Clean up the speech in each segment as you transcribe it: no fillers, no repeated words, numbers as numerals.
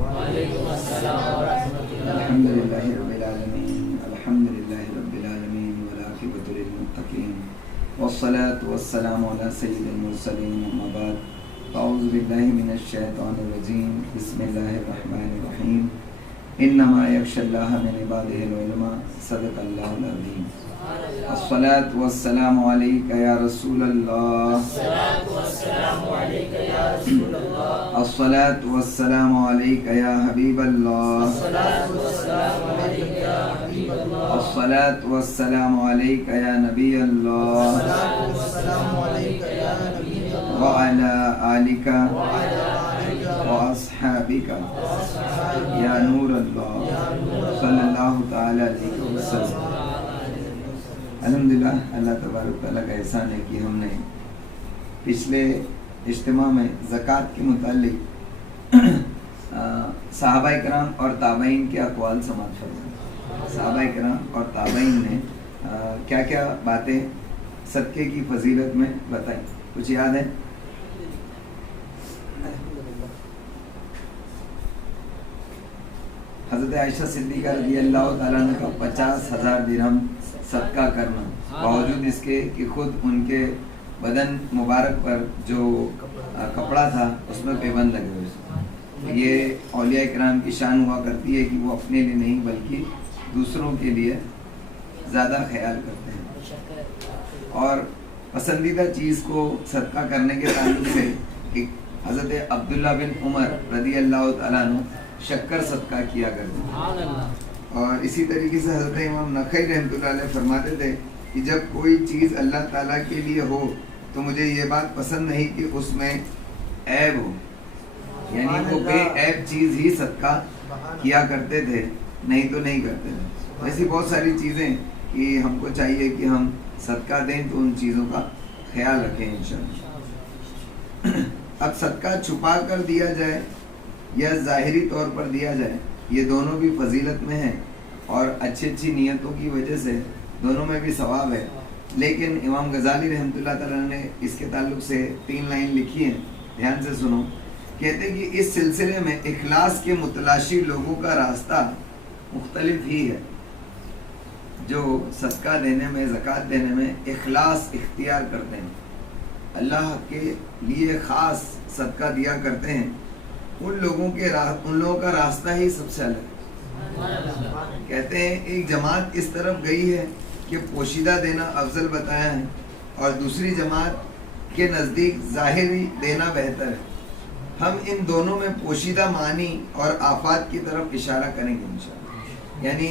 وعلیکم السلام ورحمۃ اللہ۔ الحمدللہ رب العالمین، الحمدللہ رب العالمین، والعاقبۃ للمتقین، والصلاة والسلام علی سید المرسلین، اما بعد، اعوذ باللہ من الشیطان الرجیم، بسم اللہ الرحمن الرحیم، انما یخشی اللہ من عبادہ العلماء، صدق اللہ العظیم۔ الصلاة والسلام علیک یا رسول اللہ، الصلاة والسلام علیک یا حبیب اللہ، الصلاة والسلام علیک یا نبی اللہ، وعلی آلک واصحابک یا نور اللہ، صلی اللہ تعالی علیہ وسلم۔ الحمدللہ، اللہ تبارک تعالیٰ کا احسان ہے کہ ہم نے پچھلے اجتماع میں زکوٰۃ کے متعلق صحابہ کرام اور تابعین کے اقوال سماعت فرمائے۔ صحابہ کرام اور تابعین نے کیا کیا باتیں صدقے کی فضیلت میں بتائیں، کچھ یاد ہے؟ حضرت عائشہ صدیقہ رضی اللہ تعالیٰ عنہ کا 50,000 درہم صدقہ کرنا، باوجود اس کے کہ خود ان کے بدن مبارک پر جو کپڑا تھا اس میں پیبند لگے ہوئے۔ یہ اولیاء کرام کی شان ہوا کرتی ہے کہ وہ اپنے لیے نہیں بلکہ دوسروں کے لیے زیادہ خیال کرتے ہیں۔ اور پسندیدہ چیز کو صدقہ کرنے کے تعلق سے کہ حضرت عبداللہ بن عمر رضی اللہ تعالیٰ عنہ شکر صدقہ کیا کرتے ہیں، اور اسی طریقے سے حضرت امام نخعی رحمۃ اللہ علیہ فرماتے تھے کہ جب کوئی چیز اللہ تعالیٰ کے لیے ہو تو مجھے یہ بات پسند نہیں کہ اس میں عیب ہو، یعنی وہ بے عیب چیز ہی صدقہ کیا کرتے تھے، نہیں تو نہیں کرتے تھے۔ ایسی بہت ساری چیزیں کہ ہم کو چاہیے کہ ہم صدقہ دیں تو ان چیزوں کا خیال رکھیں انشاءاللہ۔ اب صدقہ چھپا کر دیا جائے یا ظاہری طور پر دیا جائے، یہ دونوں بھی فضیلت میں ہیں اور اچھی نیتوں کی وجہ سے دونوں میں بھی ثواب ہے۔ لیکن امام غزالی رحمۃ اللہ تعالیٰ نے اس کے تعلق سے 3 لائن لکھی ہیں، دھیان سے سنو۔ کہتے ہیں کہ اس سلسلے میں اخلاص کے متلاشی لوگوں کا راستہ مختلف ہی ہے۔ جو صدقہ دینے میں، زکوٰۃ دینے میں اخلاص اختیار کرتے ہیں، اللہ کے لیے خاص صدقہ دیا کرتے ہیں، ان لوگوں کا راستہ ہی سب سے الگ ہے۔ کہتے ہیں ایک جماعت اس طرف گئی ہے کہ پوشیدہ دینا افضل بتایا ہے، اور دوسری جماعت کے نزدیک ظاہری دینا بہتر ہے۔ ہم ان دونوں میں پوشیدہ معنی اور آفات کی طرف اشارہ کریں گے انشاءاللہ، یعنی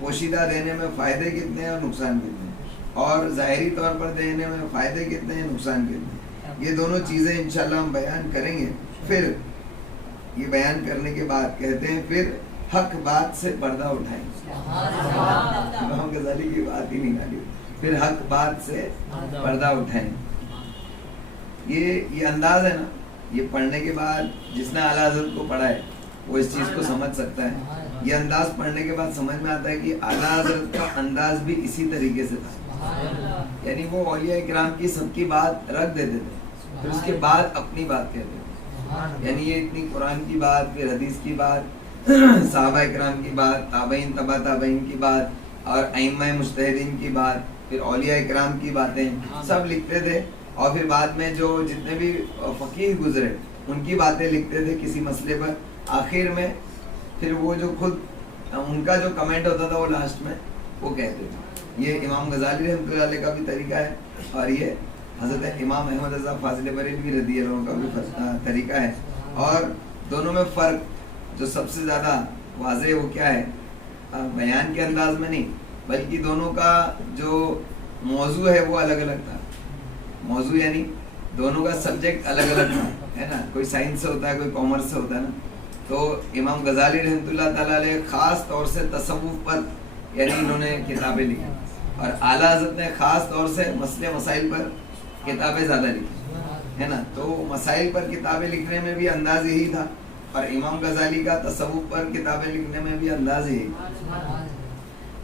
پوشیدہ دینے میں فائدے کتنے ہیں اور نقصان کتنے ہیں، اور ظاہری طور پر دینے میں فائدے کتنے ہیں، نقصان کتنے ہیں، یہ دونوں چیزیں انشاءاللہ ہم بیان کریں گے۔ پھر یہ بیان کرنے کے بعد کہتے ہیں پھر حق بات سے پردہ اٹھائیں۔ امام غزالی کی بات ہی نکالی، پھر حق بات سے پردہ اٹھائیں۔ یہ انداز ہے نا، یہ پڑھنے کے بعد جس نے اعلیٰ حضرت کو پڑھا ہے وہ اس چیز کو سمجھ سکتا ہے۔ یہ انداز پڑھنے کے بعد سمجھ میں آتا ہے کہ اعلیٰ حضرت کا انداز بھی اسی طریقے سے تھا، یعنی وہ اولیاء کرام کی سب کی بات رکھ دیتے تھے، پھر اس کے بعد اپنی بات کہتے تھے۔ یعنی یہ اتنی قرآن کی بات، پھر حدیث کی بات، صحابہ کرام کی بات، تابعین تبع تابعین کی بات، اور ائمہ مجتہدین کی بات، پھر اولیاء کرام کی باتیں سب لکھتے تھے، اور پھر بعد میں جو جتنے بھی فقیہ گزرے ان کی باتیں لکھتے تھے کسی مسئلے پر، آخر میں پھر وہ جو خود ان کا جو کمنٹ ہوتا تھا وہ لاسٹ میں وہ کہتے تھے۔ یہ امام غزالی رحمۃ اللہ علیہ کا بھی طریقہ ہے، اور یہ حضرت امام احمد رضا فاضل بریلوی رضی اللہ عنہ کا بھی طریقہ ہے۔ اور دونوں میں فرق جو سب سے زیادہ واضح ہے وہ کیا ہے؟ بیان کے انداز میں نہیں، بلکہ دونوں کا جو موضوع ہے وہ الگ الگ تھا۔ موضوع یعنی دونوں کا سبجیکٹ الگ الگ تھا، ہے نا، کوئی سائنس سے ہوتا ہے، کوئی کامرس سے ہوتا ہے نا۔ تو امام غزالی رحمۃ اللہ تعالیٰ علیہ خاص طور سے تصوف پر یعنی انہوں نے کتابیں لکھی، اور اعلیٰ حضرت نے خاص طور سے مسئلے مسائل پر کتابیں زیادہ لکھی، ہے نا۔ تو مسائل پر کتابیں لکھنے میں بھی انداز یہی تھا، اور امام غزالی کا تصوف پر کتابیں لکھنے میں بھی انداز یہی تھا۔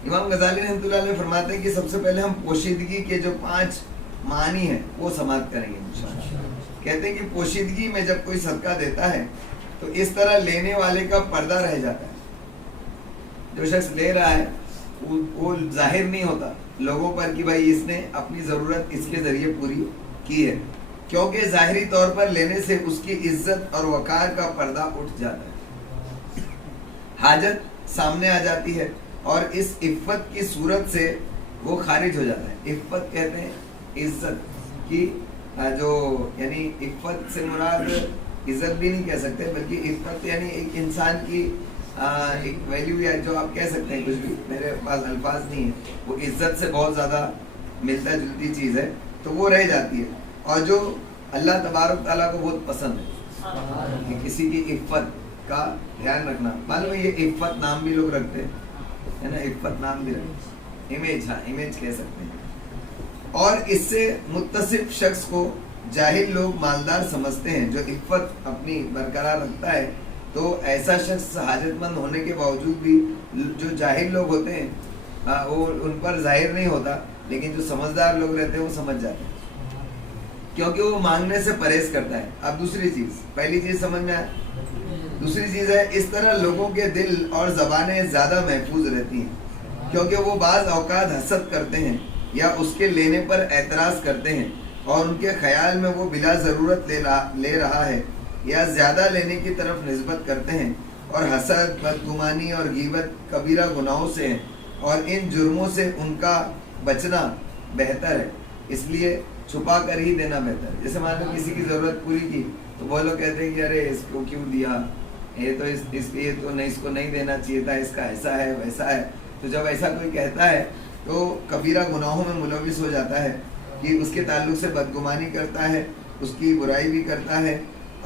امام غزالی رحمۃ اللہ علیہ فرماتے ہیں کہ سب سے پہلے ہم پوشیدگی کے جو 5 معنی ہیں وہ سماعت کریں گے انشاءاللہ۔ کہتے ہیں کہ پوشیدگی میں جب کوئی صدقہ دیتا ہے تو اس طرح لینے والے کا پردہ رہ جاتا ہے. جو شخص لے رہا ہے وہ ظاہر نہیں ہوتا لوگوں پر کہ بھائی اس نے اپنی ضرورت اس کے ذریعے پوری کی ہے، کیونکہ ظاہری طور پر لینے سے اس کی عزت اور وقار کا پردہ اٹھ جاتا ہے، حاجت سامنے آ جاتی ہے اور اس عفت کی صورت سے وہ خارج ہو جاتا ہے. عفت کہتے ہیں عزت کی جو یعنی عفت سے مراد عزت بھی نہیں کہہ سکتے بلکہ عفت یعنی ایک انسان کی ایک ویلیو یا جو آپ کہہ سکتے ہیں، کچھ بھی میرے پاس الفاظ نہیں ہے، وہ عزت سے بہت زیادہ ملتا جلتی چیز ہے تو وہ رہ جاتی ہے. اور جو اللہ تبارک تعالیٰ کو بہت پسند ہے کہ کسی کی عفت کا دھیان رکھنا. معلوم ہے یہ عفت نام بھی لوگ رکھتے ہیں ہے نا، عفت نام بھی رکھتے ہیں، امیج، ہاں امیج کہہ سکتے ہیں. اور اس سے متصف شخص کو جاہل لوگ مالدار سمجھتے ہیں. جو عفت اپنی برقرار رکھتا ہے تو ایسا شخص حاجت مند ہونے کے باوجود بھی جو جاہل لوگ ہوتے ہیں وہ ان پر ظاہر نہیں ہوتا، لیکن جو سمجھدار لوگ رہتے ہیں وہ سمجھ جاتے ہیں کیونکہ وہ مانگنے سے پرہیز کرتا ہے. اب دوسری چیز، پہلی چیز سمجھ میں آئے، دوسری چیز ہے اس طرح لوگوں کے دل اور زبانیں زیادہ محفوظ رہتی ہیں کیونکہ وہ بعض اوقات حسد کرتے ہیں یا اس کے لینے پر اعتراض کرتے ہیں اور ان کے خیال میں وہ بلا ضرورت لے رہا ہے یا زیادہ لینے کی طرف نسبت کرتے ہیں. اور حسد، بدگمانی اور غیبت کبیرہ گناہوں سے ہیں اور ان جرموں سے ان کا بچنا بہتر ہے، اس لیے چھپا کر ہی دینا بہتر ہے. جیسے مان لو کسی کی ضرورت پوری کی تو وہ لوگ کہتے ہیں کہ ارے اس کو کیوں دیا، یہ تو نہیں، اس کو نہیں دینا چاہیے تھا، اس کا ایسا ہے ویسا ہے. تو جب ایسا کوئی کہتا ہے تو کبیرہ گناہوں میں ملوث ہو جاتا ہے کہ اس کے تعلق سے بدگمانی کرتا ہے، اس کی برائی بھی کرتا ہے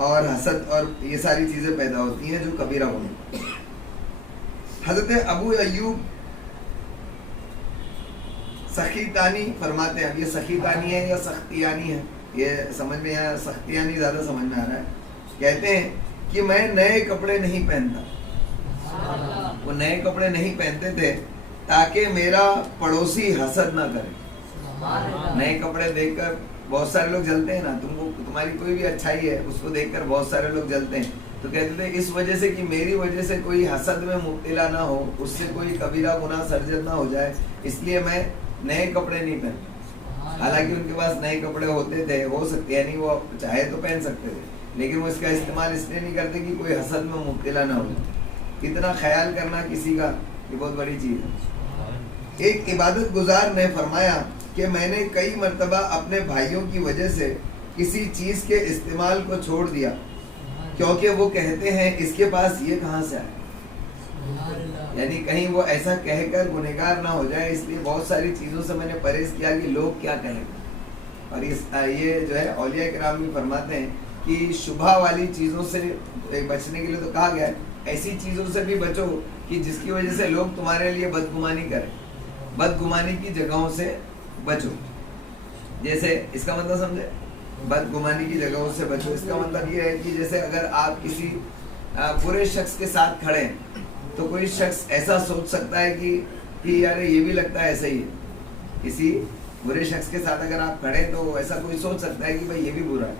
اور حسد اور یہ ساری چیزیں پیدا ہوتی ہیں جو کبیرہ گناہ. حضرت ابو ایوب سخیتانی فرماتے ہیں، اب یہ سخیتانی ہے یا سختیانی ہے یہ سمجھ میں آیا، سختیانی زیادہ سمجھ میں آ رہا ہے. کہتے ہیں کہ میں نئے کپڑے نہیں پہنتا، وہ نئے کپڑے نہیں پہنتے تھے تاکہ میرا پڑوسی حسد نہ کرے. نئے کپڑے دیکھ کر بہت سارے لوگ جلتے ہیں نا، تمہاری کوئی بھی اچھائی ہے اس کو دیکھ کر بہت سارے لوگ جلتے ہیں. تو کہتے تھے اس وجہ سے کہ میری وجہ سے کوئی حسد میں مبتلا نہ ہو، اس سے کوئی کبیرہ گناہ سرزد نہ ہو جائے، اس لیے میں نئے کپڑے نہیں پہنتا. حالانکہ ان کے پاس نئے کپڑے ہوتے تھے، ہو سکتے یعنی وہ چاہے تو پہن سکتے تھے، لیکن وہ اس کا استعمال اس لیے نہیں کرتے کہ کوئی حسد میں مبتلا نہ ہو. اتنا خیال کرنا کسی کا یہ بہت بڑی چیز ہے. ایک عبادت گزار نے فرمایا کہ میں نے کئی مرتبہ اپنے بھائیوں کی وجہ سے کسی چیز کے استعمال کو چھوڑ دیا کیونکہ وہ کہتے ہیں اس کے پاس یہ کہاں سے آئے، یعنی کہیں وہ ایسا کہہ کر گنہگار نہ ہو جائے، اس لیے بہت ساری چیزوں سے میں نے پرہیز کیا کہ لوگ کیا کہیں گے. اور یہ جو ہے اولیاء کرام بھی فرماتے ہیں کہ شبہ والی چیزوں سے بچنے کے لیے تو کہا گیا ہے، ایسی چیزوں سے بھی بچو کہ جس کی وجہ سے لوگ تمہارے لیے بدگمانی کریں. بدگمانی کی جگہوں سے بچو. جیسے اس کا مطلب سمجھے، بدگمانی کی جگہوں سے بچو. اس کا مطلب یہ ہے کہ جیسے اگر آپ کسی برے شخص کے ساتھ کھڑے ہیں تو کوئی شخص ایسا سوچ سکتا ہے کہ یار یہ بھی لگتا ہے ایسا ہی ہے. کسی برے شخص کے ساتھ اگر آپ کھڑے ہیں تو ایسا کوئی سوچ سکتا ہے کہ بھائی یہ بھی برا ہے.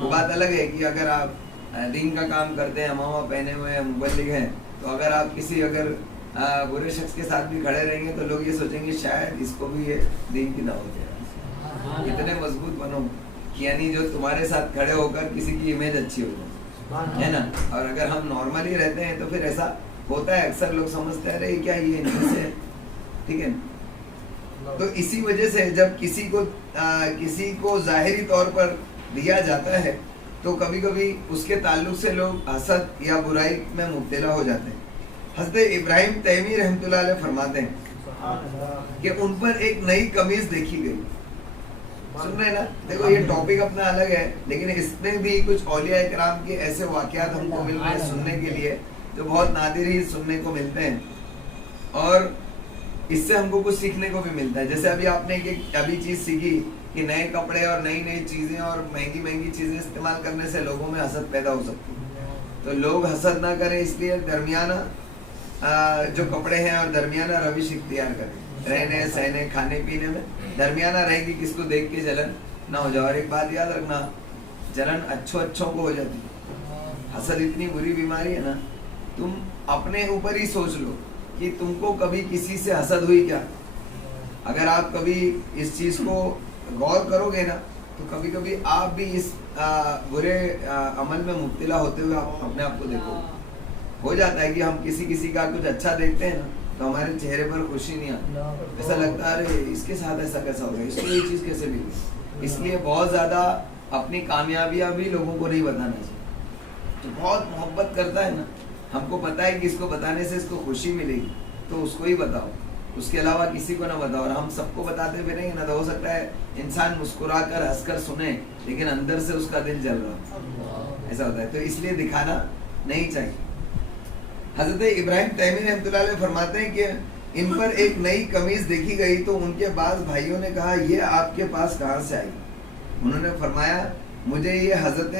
وہ بات الگ ہے کہ اگر آپ دین کا کام کرتے ہیں، امامہ پہنے ہوئے ہیں، مبلغ ہیں، تو اگر آپ کسی برے شخص کے ساتھ بھی کھڑے رہیں گے تو لوگ یہ سوچیں گے شاید اس کو بھی یہ دین کی دعوت ہے. اتنے مضبوط بنو کہ یعنی جو تمہارے ساتھ کھڑے ہو کر کسی کی امیج اچھی ہو جائے، ہے نا. اور اگر ہم نارملی رہتے ہیں تو پھر ایسا ہوتا ہے، اکثر لوگ سمجھتے ہیں کیا یہ نہیں سے، ٹھیک ہے. تو اسی وجہ سے جب کسی کو ظاہری طور پر دیا جاتا ہے تو کبھی کبھی اس کے تعلق سے لوگ حسد یا برائی میں مبتلا ہو جاتے ہیں. حضرت ابراہیم تیمی رحمۃ اللہ علیہ فرماتے ہیں کہ ان پر ایک نئی قمیض دیکھی گئی. سن رہے ہیں نا، دیکھو یہ ٹاپک اپنا الگ ہے لیکن اس میں بھی کچھ اولیاء کرام کے ایسے واقعات ہم کو مل رہے ہیں سننے کے لیے جو بہت نادر ہی سننے کو ملتے ہیں اور اس سے ہم کو کچھ سیکھنے کو بھی ملتا ہے. جیسے ابھی آپ نے ابھی چیز سیکھی کہ نئے کپڑے اور نئی چیزیں اور مہنگی چیزیں استعمال کرنے سے لوگوں میں حسد پیدا ہو سکتی ہے. تو لوگ حسد نہ کریں اس لیے درمیانہ جو کپڑے ہیں اور درمیانہ روش اختیار کریں، رہنے سہنے کھانے پینے میں درمیانہ رہے گی، کس کو دیکھ کے جلن نہ ہو جائے. اور ایک بات یاد رکھنا، جلن اچھوں کو ہو جاتی ہے، حسد اتنی بری بیماری ہے نا, تم اپنے اوپر ہی سوچ لو کہ تم کو کبھی کسی سے حسد ہوئی کیا. اگر آپ کبھی اس چیز کو غور کرو گے نا تو کبھی کبھی آپ بھی اس برے عمل میں مبتلا ہوتے ہوئے آپ اپنے آپ کو دیکھو. ہو جاتا ہے کہ ہم کسی کا کچھ اچھا دیکھتے ہیں نا تو ہمارے چہرے پر خوشی نہیں آتی, ایسا لگتا ہے ارے اس کے ساتھ ایسا کیسا ہو گیا, اس کو یہ چیز کیسے ملی. اس لیے بہت زیادہ اپنی کامیابیاں بھی لوگوں کو نہیں بتانا چاہیے. جو بہت محبت کرتا ہے نا, ہم کو پتہ ہے کہ اس کو بتانے سے اس کو خوشی ملے گی تو اس کو ہی بتاؤ, اس کے علاوہ کسی کو نہ بتاؤ. اور ہم سب کو بتاتے بھی نہیں نا تو ہو سکتا ہے انسان مسکرا کر ہنس کر سنے لیکن اندر سے اس کا دل جل رہا, ایسا ہوتا ہے. تو اس لیے دکھانا نہیں چاہیے. حضرت ابراہیم تیمی رحمۃ اللہ علیہ فرماتے ہیں کہ ان پر ایک نئی قمیض دیکھی گئی تو ان کے بعض بھائیوں نے کہا یہ آپ کے پاس کہاں سے آئی. انہوں نے فرمایا مجھے یہ حضرت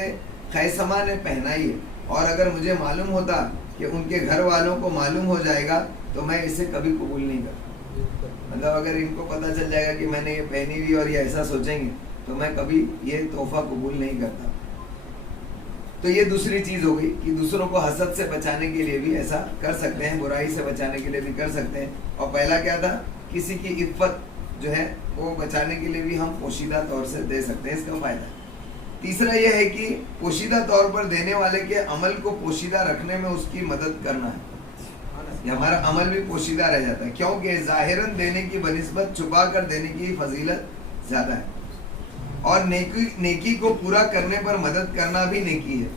خیثمہ نے پہنائی ہے, اور اگر مجھے معلوم ہوتا کہ ان کے گھر والوں کو معلوم ہو جائے گا تو میں اسے کبھی قبول نہیں کرتا. مطلب اگر ان کو پتہ چل جائے گا کہ میں نے یہ پہنی ہوئی اور یہ ایسا سوچیں گے تو میں کبھی یہ تحفہ قبول نہیں کرتا. تو یہ دوسری چیز ہو گئی کہ دوسروں کو حسد سے بچانے کے لیے بھی ایسا کر سکتے ہیں, برائی سے بچانے کے لیے بھی کر سکتے ہیں. اور پہلا کیا تھا, کسی کی عفت جو ہے وہ بچانے کے لیے بھی ہم پوشیدہ طور سے دے سکتے ہیں, اس کا فائدہ. تیسرا یہ ہے کہ پوشیدہ طور پر دینے والے کے عمل کو پوشیدہ رکھنے میں اس کی مدد کرنا ہے. یہ ہمارا عمل بھی پوشیدہ رہ جاتا ہے کیونکہ ظاہراً دینے کی بنسبت چھپا کر دینے کی فضیلت زیادہ ہے. اور نیکی کو پورا کرنے پر مدد کرنا بھی نیکی ہے.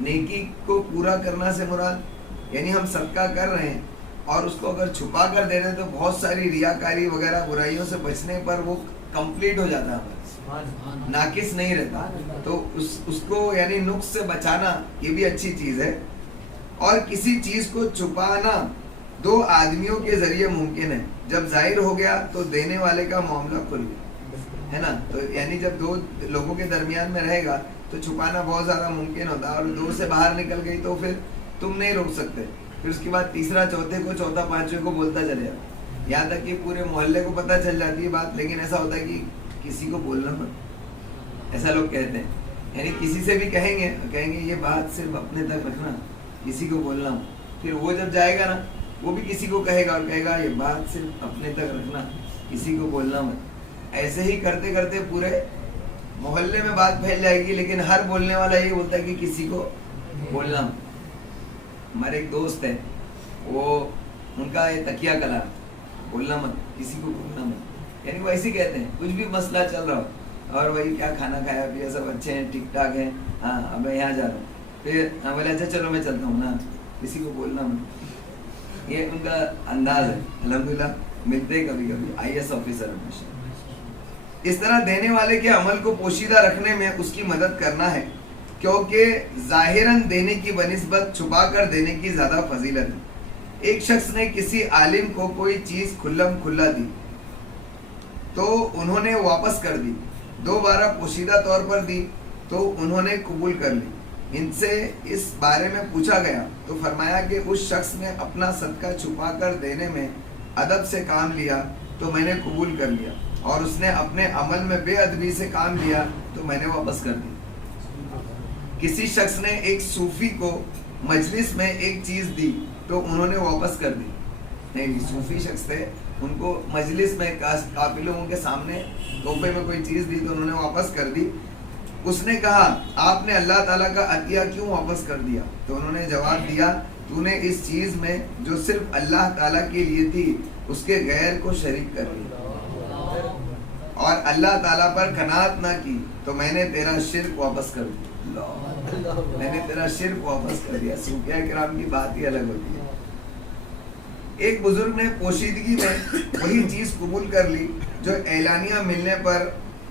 نیکی کو پورا کرنا سے مراد یعنی ہم صدقہ کر رہے ہیں اور اس کو اگر چھپا کر دے رہے ہیں تو بہت ساری ریاکاری وغیرہ برائیوں سے بچنے پر وہ کمپلیٹ ہو جاتا ہے, ناقص نہیں رہتا. تو اس کو یعنی نقص سے بچانا یہ بھی اچھی چیز ہے. اور کسی چیز کو چھپانا دو آدمیوں کے ذریعے ممکن ہے, جب ظاہر ہو گیا تو دینے والے کا معاملہ کھل گیا, ہے نا. تو یعنی جب دو لوگوں کے درمیان میں رہے گا تو چھپانا بہت زیادہ ممکن ہوتا ہے, اور دو سے باہر نکل گئی تو پھر تم نہیں روک سکتے. پھر اس کے بعد تیسرا چوتھے کو, چوتھا پانچویں کو بولتا چلے جاتا, یہاں تک کہ پورے محلے کو پتہ چل جاتی ہے بات. لیکن ایسا ہوتا ہے کہ کسی کو بولنا مت, ایسا لوگ کہتے ہیں. یعنی کسی سے بھی کہیں گے یہ بات صرف اپنے تک رکھنا, کسی کو بولنا. پھر وہ جب جائے گا نا وہ بھی کسی کو کہے گا اور کہے گا یہ بات صرف اپنے تک رکھنا, کسی کو بولنا مت. ایسے ہی کرتے کرتے پورے محلے میں بات پھیل جائے گی, لیکن ہر بولنے والا یہ بولتا ہے کہ کسی کو بولنا مت. ہمارے ایک دوست ہے, وہ ان کا یہ تکیہ کلام, بولنا مت, کسی کو بولنا مت. یعنی وہ ایسے کہتے ہیں کچھ بھی مسئلہ چل رہا ہو اور وہی کیا کھانا کھایا پیا, سب اچھے ہیں ٹھیک ٹھاک ہیں, ہاں اب میں یہاں جا رہا ہوں, پھر بولے اچھا چلو میں چلتا ہوں نا, کسی کو بولنا مت. یہ ان کا انداز ہے. الحمدللہ ملتے کبھی کبھی IAS آفیسر. اس طرح دینے والے کے عمل کو پوشیدہ رکھنے میں اس کی مدد کرنا ہے کیونکہ ظاہراً دینے کی بنسبت چھپا کر دینے کی زیادہ فضیلت ہے. ایک شخص نے کسی عالم کو کوئی چیز کھلم کھلا دی تو انہوں نے واپس کر دی, دوبارہ پوشیدہ طور پر دی تو انہوں نے قبول کر لی. ان سے اس بارے میں پوچھا گیا تو فرمایا کہ اس شخص نے اپنا صدقہ چھپا کر دینے میں ادب سے کام لیا تو میں نے قبول کر لیا, اور اس نے اپنے عمل میں بے ادبی سے کام لیا تو میں نے واپس کر دی. کسی شخص نے ایک صوفی کو مجلس میں ایک چیز دی تو انہوں نے واپس کر دی. نہیں, صوفی شخص تھے, ان کو مجلس میں قافلوں کے سامنے تحفے میں کوئی چیز دی تو انہوں نے واپس کر دی. اس نے کہا آپ نے اللہ تعالیٰ کا عطیہ کیوں واپس کر دیا؟ تو انہوں نے جواب دیا تو نے اس چیز میں جو صرف اللہ تعالیٰ کے لیے تھی اس کے غیر کو شریک کر دیا اور اللہ تعالیٰ پر قناعت نہ کی تو میں نے تیرا شرک واپس کر دیا. میں نے تیرا شرک واپس کر دیا. صوفیاء کرام کی بات ہی الگ ہوتی ہے. ایک بزرگ نے پوشیدگی میں وہی چیز قبول کر لی جو اعلانیہ ملنے پر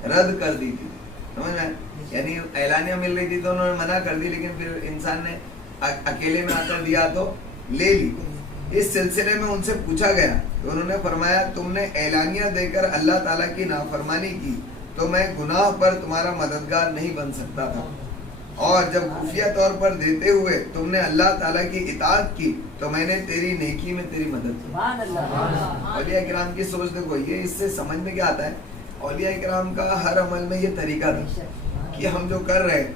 رد کر دی تھی. سمجھ میں, یعنی اعلانیہ مل رہی تھی تو انہوں نے منع کر دی, لیکن پھر انسان نے اکیلے میں آ کر دیا تو لے لی. اس سلسلے میں ان سے پوچھا گیا تو انہوں نے فرمایا تم نے اعلانیہ دے کر اللہ تعالیٰ کی نافرمانی کی تو میں گناہ پر تمہارا مددگار نہیں بن سکتا تھا, اور جب خفیہ طور پر دیتے ہوئے تم نے اللہ تعالیٰ کی اطاعت کی تو میں نے تیری نیکی میں تیری مدد کی. اولیاء کرام کی سوچ دیکھو, یہ اس سے سمجھ میں کیا آتا ہے, اولیاء کرام کا ہر عمل میں یہ طریقہ تھا کہ ہم جو کر رہے ہیں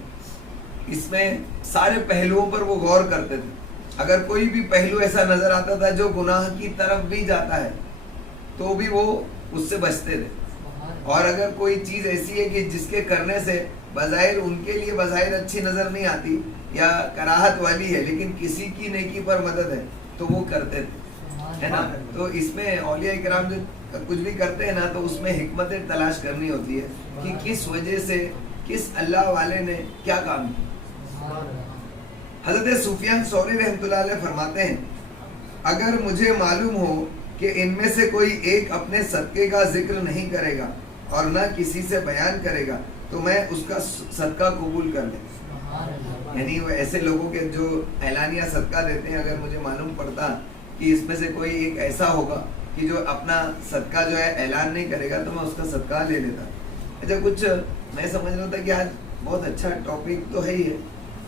اس میں سارے پہلوؤں پر وہ غور کرتے تھے. اگر کوئی بھی پہلو ایسا نظر آتا تھا جو گناہ کی طرف بھی جاتا ہے تو بھی وہ اس سے بچتے تھے. اور اگر کوئی چیز ایسی ہے کہ جس کے کرنے سے بظاہر ان کے لیے بظاہر اچھی نظر نہیں آتی یا کراہت والی ہے لیکن کسی کی نیکی پر مدد ہے تو وہ کرتے تھے, ہے نا. تو اس میں اولیاء کرام جو کچھ بھی کرتے ہیں نا تو اس میں حکمتیں تلاش کرنی ہوتی ہے کہ کس وجہ سے کس اللہ والے نے کیا کام کیا. حضرت سفیان ثوری رحمۃ اللہ علیہ فرماتے ہیں اگر مجھے معلوم ہو کہ ان میں سے کوئی ایک اپنے صدقے کا ذکر نہیں کرے گا اور نہ کسی سے بیان کرے گا تو میں اس کا صدقہ قبول کر لوں. یعنی وہ ایسے لوگوں کے جو اعلانیہ صدقہ دیتے ہیں, اگر مجھے معلوم پڑتا کہ اس میں سے کوئی ایک ایسا ہوگا کہ جو اپنا صدقہ جو ہے اعلان نہیں کرے گا تو میں اس کا صدقہ لے لیتا. اچھا, کچھ میں سمجھ رہا تھا کہ آج بہت اچھا ٹاپک تو ہے ہی ہے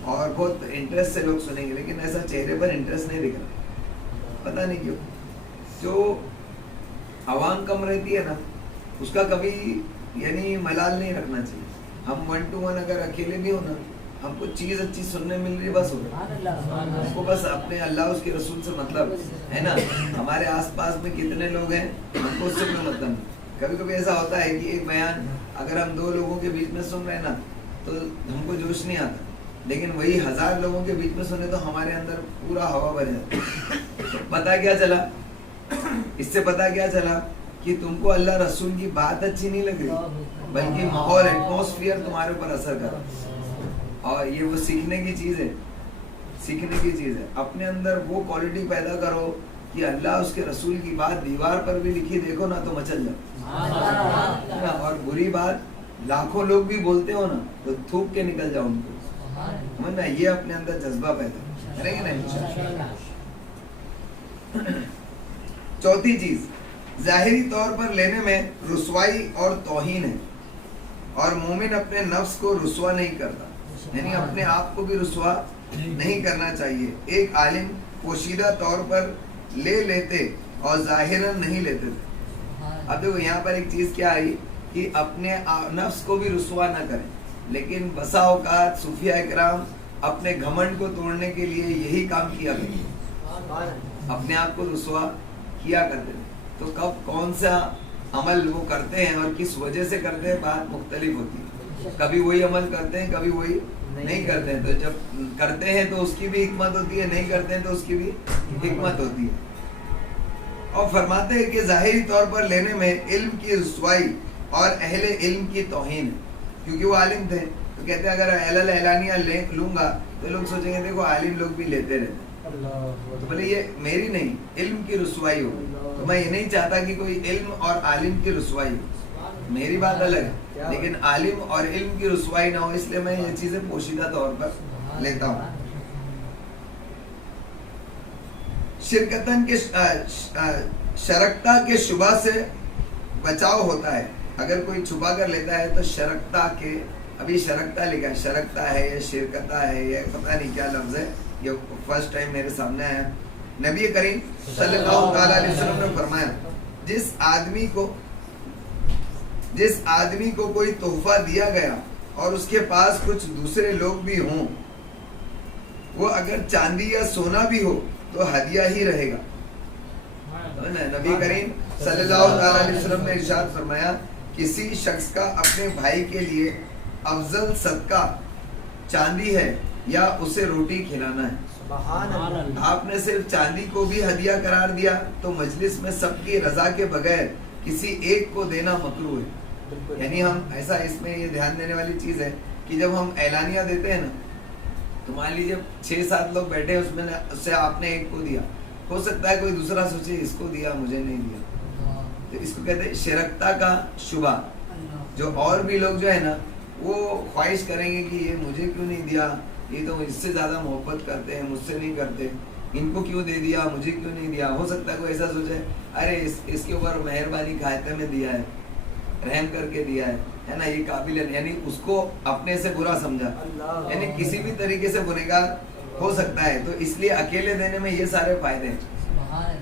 اور بہت انٹرسٹ سے لوگ سنیں گے, لیکن ایسا چہرے پر انٹرسٹ نہیں دکھ رہا, پتہ نہیں کیوں. جو عوام کم رہتی ہے نا اس کا کبھی یعنی ملال نہیں رکھنا چاہیے. ہم 1 to 1 اگر اکیلے بھی ہو نا, ہم کو چیز اچھی سننے مل رہی بس ہوگا, ہم کو بس اپنے اللہ اس کے رسول سے مطلب ہے نا. ہمارے آس پاس میں کتنے لوگ ہیں ہم کو اس سے کوئی مطلب نہیں. کبھی کبھی ایسا ہوتا ہے کہ ایک بیان اگر ہم 2 لوگوں کے بیچ میں سن رہے ہیں نا تو ہم کو جوش نہیں آتا, لیکن وہی 1000 لوگوں کے بیچ میں سنے تو ہمارے اندر پورا ہوا بھر جاتا. پتا کیا چلا, اس سے پتا کیا چلا کہ تم کو اللہ رسول کی بات اچھی نہیں لگ رہی بلکہ ماحول ایٹماسفیئر تمہارے اوپر اثر کر رہا. اور یہ وہ سیکھنے کی چیز ہے, سیکھنے کی چیز ہے. اپنے اندر وہ کوالٹی پیدا کرو کہ اللہ اس کے رسول کی بات دیوار پر بھی لکھی دیکھو نا تو مچل جاؤ, اور بری بات لاکھوں لوگ بھی بولتے ہو نا تو تھوک کے نکل جاؤ ان کو, نا. یہ اپنے اندر جذبہ پیدا کریں گے نا. چوتھی چیز, ظاہری طور پر لینے میں رسوائی اور توہین ہے, اور مومن اپنے نفس کو رسوا نہیں کرتا, یعنی اپنے آپ کو بھی رسوا نہیں کرنا چاہیے. ایک عالم پوشیدہ طور پر لے لیتے اور ظاہراً نہیں لیتے تھے. اب دیکھو یہاں پر ایک چیز کیا آئی کہ اپنے نفس کو بھی رسوا نہ کریں, لیکن بسا اوقات صوفیاء کرام اپنے گھمنڈ کو توڑنے کے لیے یہی کام کیا کرتے, اپنے آپ کو رسوا کیا کرتے ہیں. تو کب کون سا عمل وہ کرتے ہیں اور کس وجہ سے کرتے ہیں بات مختلف ہوتی ہے. کبھی وہی عمل کرتے ہیں کبھی وہی نہیں کرتے ہیں. تو جب کرتے ہیں تو اس کی بھی حکمت ہوتی ہے, نہیں کرتے ہیں تو اس کی بھی حکمت ہوتی ہے. اور فرماتے ہیں کہ ظاہری طور پر لینے میں علم کی رسوائی اور اہل علم کی توہین ہے, کیونکہ وہ عالم تھے تو کہتے ہیں اگر اہل اعلانیہ لوں گا تو لوگ سوچیں گے دیکھو عالم لوگ بھی لیتے رہتے, تو بولے یہ میری نہیں علم کی رسوائی ہو. تو میں یہ نہیں چاہتا کہ کوئی علم اور عالم کی رسوائی ہو, میری بات الگ ہے, لیکن عالم اور علم کی رسوائی نہ ہو, اس لیے میں یہ چیزیں پوشیدہ طور پر لیتا ہوں. شرکتاً کے شرکتا کے شبہ سے بچاؤ ہوتا ہے. اگر کوئی چھپا کر لیتا ہے تو شرکتا کے, ابھی شرکتا لکھا ہے, شرکتا ہے یا شرکتا ہے یا پتہ نہیں کیا لفظ ہے, یہ فرسٹ ٹائم میرے سامنے آیا. نبی کریم صلی اللہ تعالیٰ علیہ وسلم نے فرمایا جس آدمی کو کوئی تحفہ دیا گیا اور اس کے پاس کچھ دوسرے لوگ بھی ہوں, وہ اگر چاندی یا سونا بھی ہو تو ہدیہ ہی رہے گا. نبی کریم صلی اللہ تعالیٰ علیہ وسلم نے ارشاد فرمایا کسی شخص کا اپنے بھائی کے لیے افضل صدقہ چاندی ہے یا اسے روٹی کھلانا ہے. آپ نے صرف چاندی کو بھی ہدیہ قرار دیا تو مجلس میں سب کی رضا کے بغیر کسی ایک کو دینا مکروہ ہے. یعنی ہم ایسا, اس میں یہ دھیان دینے والی چیز ہے کہ جب ہم اعلانیہ دیتے ہیں نا تو مان لیجیے 6-7 لوگ بیٹھے, اس میں اس سے آپ نے ایک کو دیا, ہو سکتا ہے کوئی دوسرا سوچے اس کو دیا مجھے نہیں دیا, تو اس کو کہتے ہیں شرکتا کا شبہ. جو اور بھی لوگ جو ہے نا وہ خواہش کریں گے کہ یہ مجھے کیوں نہیں دیا, یہ تو اس سے زیادہ محبت کرتے ہیں, مجھ سے نہیں کرتے, ان کو کیوں دے دیا مجھے کیوں نہیں دیا. ہو سکتا ہے کوئی ایسا سوچے ارے اس کے اوپر مہربانی کھاتے میں دیا ہے, رحم کر کے دیا ہے نا, یہ قابل ہے, یعنی اس کو اپنے سے برا سمجھا, یعنی کسی بھی طریقے سے گنہگار ہو سکتا ہے. تو اس لیے اکیلے دینے میں یہ سارے فائدے ہیں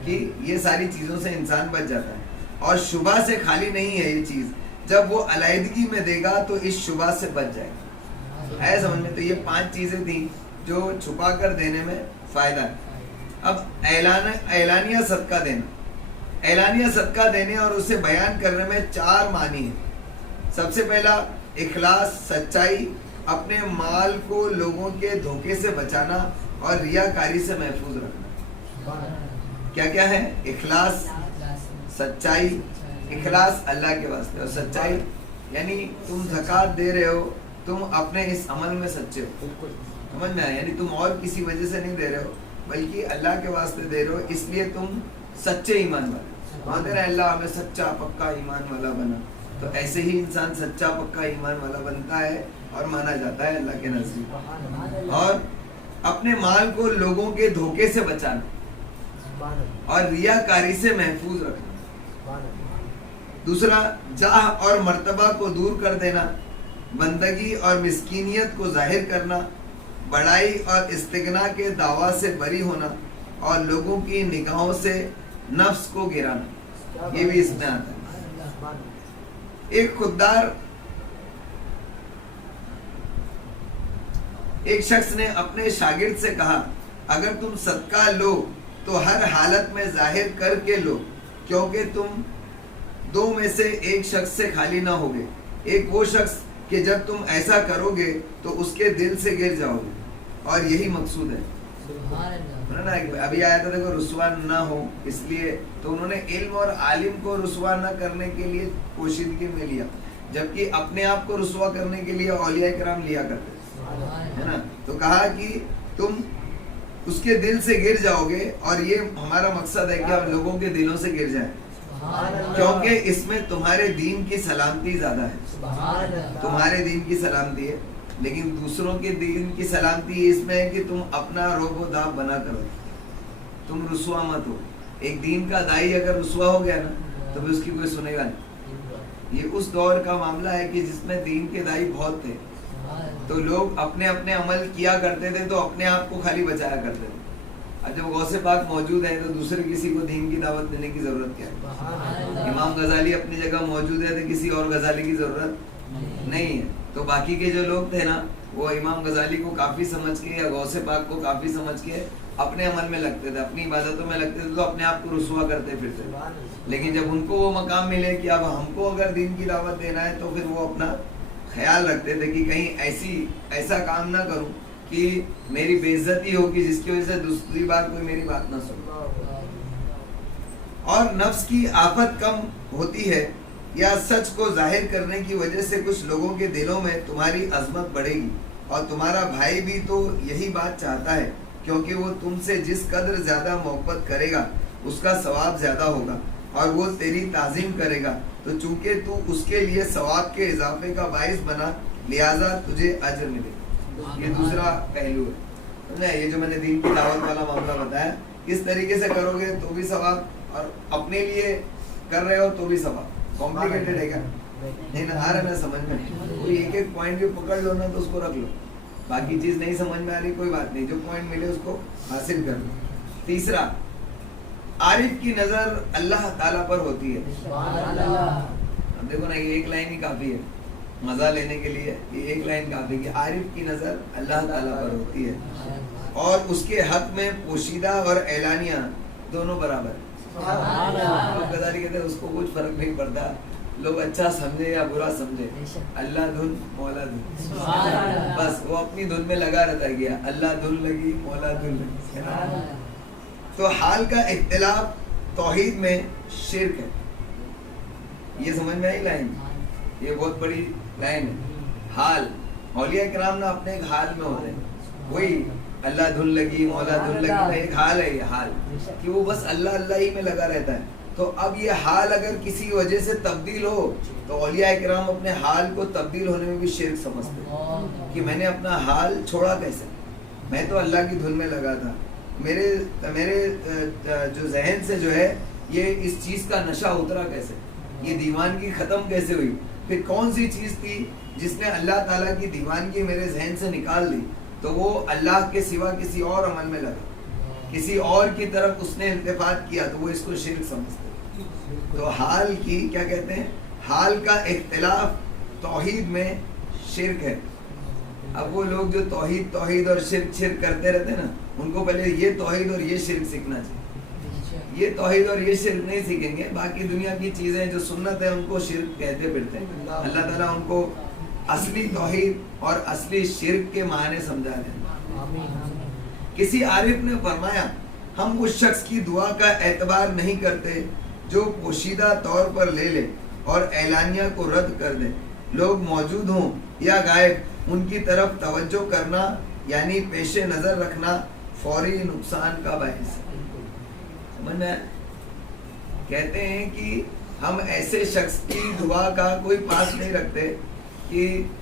کہ یہ ساری چیزوں سے انسان بچ جاتا ہے. اور شبہ سے خالی نہیں ہے یہ چیز, جب وہ علیحدگی میں دے گا تو اس شبہ سے بچ جائے گا. ہے سمجھ میں؟ تو یہ 5 چیزیں تھیں جو چھپا کر دینے میں فائدہ ہے. اب اعلانیہ صدقہ دینا. اعلانیہ صدقہ دینے اور اسے بیان کرنے میں 4 معنی ہیں. سب سے پہلا اخلاص، سچائی، اپنے مال کو لوگوں کے دھوکے سے بچانا اور ریاکاری سے محفوظ رکھنا. کیا کیا ہے؟ اخلاص، سچائی. اخلاص اللہ کے واسطے، اور سچائی یعنی تم زکوٰۃ دے رہے ہو، تم اپنے اس عمل میں سچے ہو. سمجھ میں آیا؟ یعنی تم اور کسی وجہ سے نہیں دے رہے ہو بلکہ اللہ کے واسطے دے رہے ہو، اس لیے تم سچے ایمان والے. مانتے رہے اللہ ہمیں سچا پکا ایمان والا بنا. تو ایسے ہی انسان سچا پکا ایمان والا بنتا ہے اور مانا جاتا ہے اللہ کے نزدیک. اور اپنے مال کو لوگوں کے دھوکے سے بچانا اور ریاکاری سے محفوظ رکھنا. دوسرا جاہ اور مرتبہ کو دور کر دینا، بندگی اور مسکینیت کو ظاہر کرنا، بڑائی اور استغنا کے دعویٰ سے بری ہونا، اور لوگوں کی نگاہوں سے نفس کو گرانا. یہ بھی اس میں آتا ہے. ایک خوددار ایک شخص نے اپنے شاگرد سے کہا اگر تم صدقہ لو تو ہر حالت میں ظاہر کر کے لو، کیونکہ تم 2 میں سے ایک شخص سے خالی نہ ہوگے. ایک وہ شخص کہ جب تم ایسا کرو گے تو اس کے دل سے گر جاؤ گے، اور یہی مقصود ہے. ابھی آیا تھا دیکھو رسوا نہ ہو، اس لیے تو انہوں نے علم اور عالم کو رسوا نہ کرنے کے لیے پوشیدگی میں لیا، جبکہ اپنے آپ کو رسوا کرنے کے لیے اولیاء کرام لیا کرتے ہے نا. تو کہا کہ تم اس کے دل سے گر جاؤ گے، اور یہ ہمارا مقصد ہے کہ ہم لوگوں کے دلوں سے گر جائیں، کیونکہ اس میں تمہارے دین کی سلامتی زیادہ ہے. تمہارے دین کی سلامتی ہے، لیکن دوسروں کے دین کی سلامتی اس میں ہے کہ تم اپنا روب و داب بنا کرو، تم رسوا مت ہو. ایک دین کا دائی اگر رسوا ہو گیا نا تو بھی اس کی کوئی سنے گا نہیں. یہ اس دور کا معاملہ ہے کہ جس میں دین کے دائی بہت تھے، تو لوگ اپنے اپنے عمل کیا کرتے تھے تو اپنے آپ کو خالی بچایا کرتے تھے. اور جب غوث پاک موجود ہے تو دوسرے کسی کو دین کی دعوت دینے کی ضرورت کیا ہے؟ امام غزالی اپنی جگہ موجود ہے تو کسی اور غزالی کی ضرورت نہیں ہے. تو باقی کے جو لوگ تھے نا وہ امام غزالی کو کافی سمجھ کے یا غوث پاک کو کافی سمجھ کے اپنے عمل میں لگتے تھے، اپنی عبادتوں میں لگتے تھے، تو اپنے آپ کو رسوا کرتے پھرتے. لیکن جب ان کو وہ مقام ملے کہ اب ہم کو اگر دین کی دعوت دینا ہے تو پھر وہ اپنا خیال رکھتے تھے کہ کہیں ایسا کام نہ کروں کہ میری بے عزتی ہوگی جس کی وجہ سے دوسری بار کوئی میری بات نہ سنے. اور نفس کی آفت کم ہوتی ہے یا سچ کو ظاہر کرنے کی وجہ سے کچھ لوگوں کے دلوں میں تمہاری عظمت بڑھے گی، اور تمہارا بھائی بھی تو یہی بات چاہتا ہے، کیونکہ وہ تم سے جس قدر زیادہ محبت کرے گا اس کا ثواب زیادہ ہوگا، اور وہ تیری تعظیم کرے گا تو چونکہ تو اس کے لیے ثواب کے اضافے کا باعث بنا لہٰذا تجھے اجر ملے. یہ دوسرا پہلو ہے. یہ جو میں نے دین کی دعوت والا معاملہ بتایا، اس طریقے سے کرو گے تو بھی ثواب، اور اپنے لیے کر رہے ہو تو بھی ثواب. کمپلیکیٹڈ ہے کیا؟ نہیں آ رہا نا سمجھ میں؟ کوئی ایک پوائنٹ بھی پکڑ لو نا تو اس کو رکھ لو، باقی چیز نہیں سمجھ میں آ رہی کوئی بات نہیں، جو پوائنٹ ملے اس کو حاصل کر لو. تیسرا، عارف کی نظر اللہ تعالیٰ پر ہوتی ہے. اب دیکھو نا یہ ایک لائن ہی کافی ہے مزہ لینے کے لیے، یہ ایک لائن کافی کہ عارف کی نظر اللہ تعالیٰ پر ہوتی ہے، اور اس کے حق میں پوشیدہ اور اعلانیہ دونوں برابر. لوگ غزالی کہتے ہیں اس کو کچھ فرق نہیں پڑتا، لوگ اچھا سمجھے یا برا سمجھے، اللہ دھن مولا دھن، بس وہ اپنی دھن میں لگا رہتا ہے گیا، اللہ دھن لگی مولا دھن لگی. تو حال کا اختلاف توحید میں شرک ہے. یہ سمجھ میں آئی لائن؟ یہ بہت بڑی لائن ہے. حال اولیاء کرام نہ اپنے ایک حال میں ہوتے ہیں، وہی اللہ دھن لگی مولا دھن لگی، ایک حال ہے یہ حال کہ وہ بس اللہ اللہ ہی میں لگا رہتا ہے. تو اب یہ حال اگر کسی وجہ سے تبدیل ہو تو اولیاء کرام اپنے حال کو تبدیل ہونے میں بھی شرک سمجھتے ہیں کہ میں نے اپنا حال چھوڑا کیسے، میں تو اللہ کی دھن میں لگا تھا، میرے جو ذہن سے جو ہے یہ اس چیز کا نشہ اترا کیسے، یہ دیوانگی ختم کیسے ہوئی، پھر کون سی چیز تھی جس نے اللہ تعالیٰ کی دیوانگی میرے ذہن سے نکال دی، تو وہ اللہ کے سوا کسی اور عمل میں لگا، کسی اور کی طرف اس نے التفات کیا، تو وہ اس کو شرک سمجھتے. تو حال کی کیا کہتے ہیں، حال کا اختلاف توحید میں شرک ہے. اب وہ لوگ جو توحید توحید اور شرک شرک کرتے رہتے ہیں نا، ان کو پہلے یہ توحید اور یہ شرک سیکھنا چاہیے. یہ توحید اور یہ شرک نہیں سیکھیں گے، باقی دنیا کی چیزیں جو سنت ہے ان کو شرک کہتے پھرتے ہیں. اللہ تعالیٰ ان کو اصلی توحید اور اصلی شرک کے معنی سمجھا دیں. کسی عارف نے فرمایا ہم اس شخص کی دعا کا اعتبار نہیں کرتے جو پوشیدہ طور پر لے لے اور اعلانیہ کو رد کر دے. لوگ موجود ہوں یا غائب، ان کی طرف توجہ کرنا یعنی پیش نظر رکھنا فوری نقصان کا باعث ہے. سمجھ میں کہتے ہیں کہ ہم ایسے شخص کی دعا کا کوئی پاس نہیں رکھتے کہ